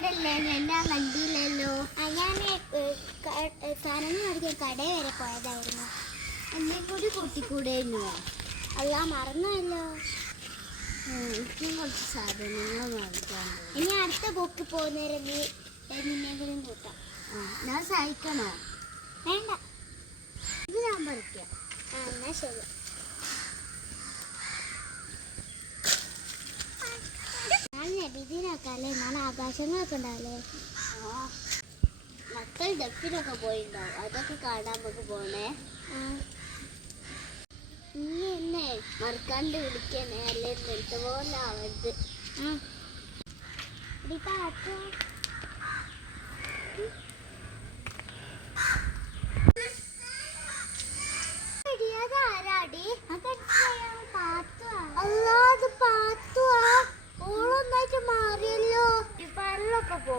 കണ്ടില്ലല്ലോ ഞാൻ സാധനം മേടിക്കാൻ കടയിൽ വരെ പോയതായിരുന്നു. എന്നെ കൂടി കൂട്ടിക്കൂടെയിരുന്നു അല്ല മറന്നല്ലോ എനിക്കും കുറച്ച് സാധനങ്ങൾ മേടിക്കാൻ ഇനി അടുത്ത ബുക്ക് പോകുന്നേരം നീ നിന്നെങ്കിലും കൂട്ടാം. ഞാൻ സഹായിക്കണോ വേണ്ട. ഇത് ഞാൻ പഠിക്കാം ആ എന്നാ ശരി. ഞാൻ നബിദിനൊക്കെ നാളെ ആകാശങ്ങളൊക്കെ ഉണ്ടാവില്ലേ? മക്കൾ ഡെപ്പിനൊക്കെ പോയിണ്ടാവും അതൊക്കെ കാണാൻ നമുക്ക് പോണേ. നീ എന്നെ മറക്കാണ്ട് വിളിക്കണേ. അല്ലേ? നിർത്തുപോലെ ആവരുത്. ആരാടി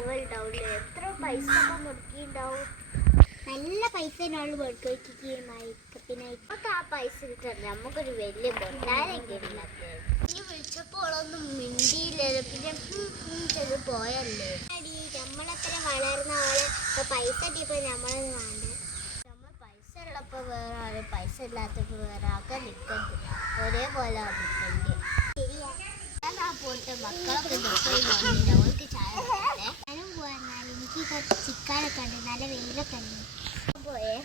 എത്ര പൈസ മുടക്കിണ്ടാവും നല്ല പൈസ ആ പൈസ കിട്ടണ്ട നമുക്കൊരു വലിയ മിണ്ടിയില്ലല്ലോ. പിന്നെ പോയല്ലേ? അടി നമ്മളത്ര വളർന്ന ആൾ. പൈസ കിട്ടിയപ്പോ വേണ്ട. നമ്മൾ പൈസ ഉള്ളപ്പോ വേറെ ആൾ പൈസ ഇല്ലാത്തപ്പോ വേറെ ആൾക്ക് നിൽക്കരുത് ഒരേപോലെ നിൽക്കണ്ടേ ശരിയാ. ഞാൻ ആ മക്കളൊക്കെ ചിക്കാനൊക്കെ ഉണ്ട് നല്ല വെയിലൊക്കെ ഉണ്ട്. പോയേ.